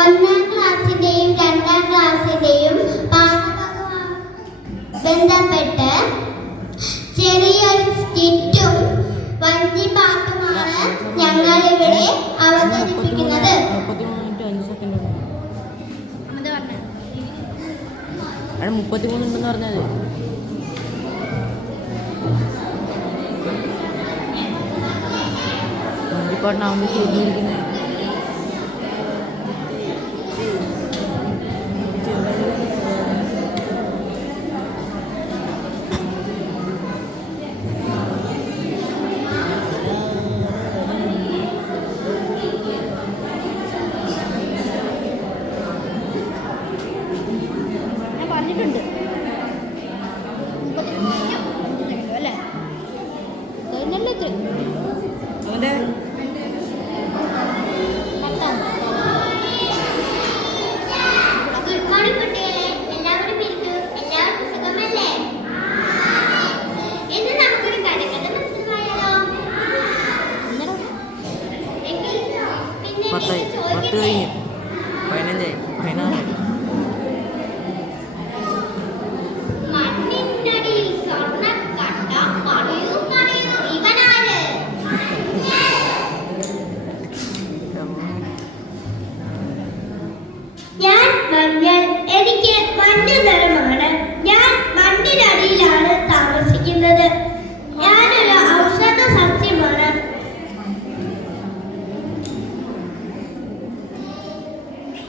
ഒന്നാം ക്ലാസ്സിന്റെയും രണ്ടാം ക്ലാസ്സിന്റെയും ബന്ധപ്പെട്ട് ചെറിയൊരു സ്കിറ്റും വഞ്ചിപ്പാട്ടുമാണ് ഞങ്ങൾ ഇവിടെ അവതരിപ്പിക്കുന്നത്. മുപ്പത്തിമൂന്നുണ്ടെന്ന് പറഞ്ഞത് വഞ്ചിപ്പാട്ടിനാവുമ്പോൾ ചെയ്തിരിക്കുന്നത് パタイパタイパイなんじゃいパイなんじゃい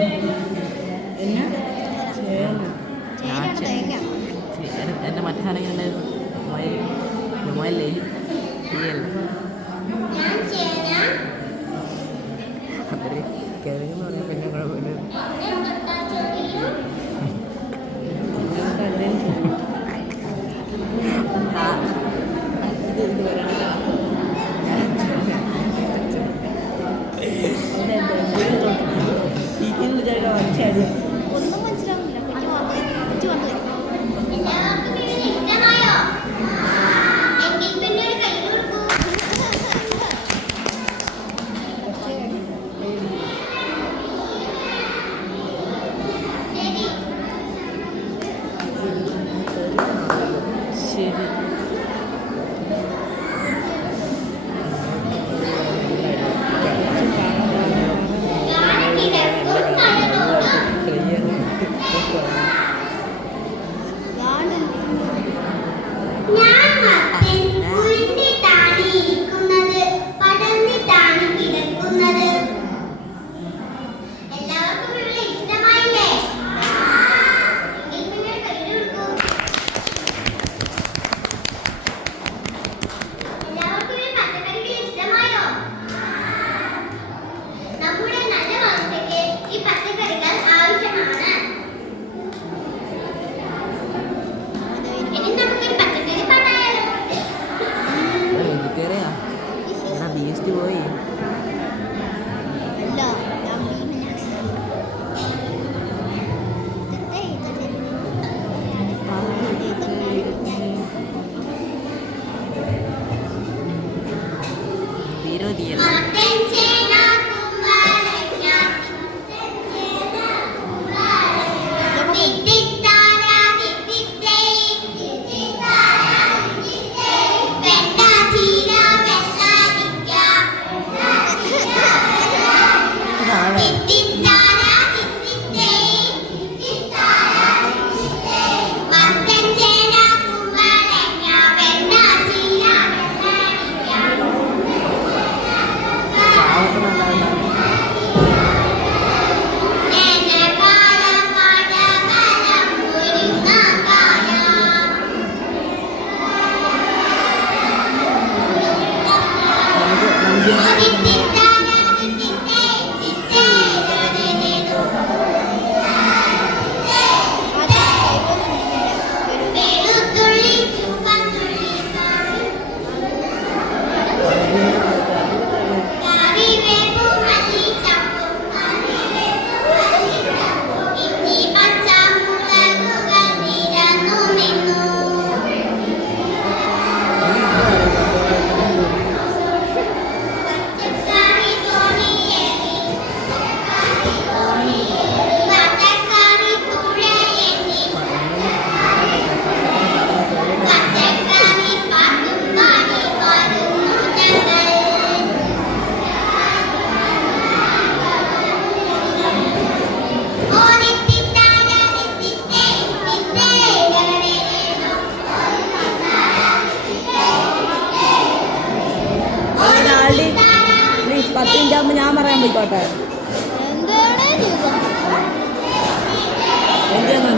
എന്നാ? എന്റെ മറ്റു സാധനങ്ങൾ ഉണ്ടായിരുന്നു മൊബൈൽ മൊബൈലേ തീയല്ല? അതൊരു കിഴങ്ങെന്ന് പറയാൻ പിന്നെ കുഴപ്പമില്ല. メロディーやな。എന്റെ അമ്മ ഞാൻ പറയാൻ പോയിക്കോട്ടെ. എന്താണ് അമ്മ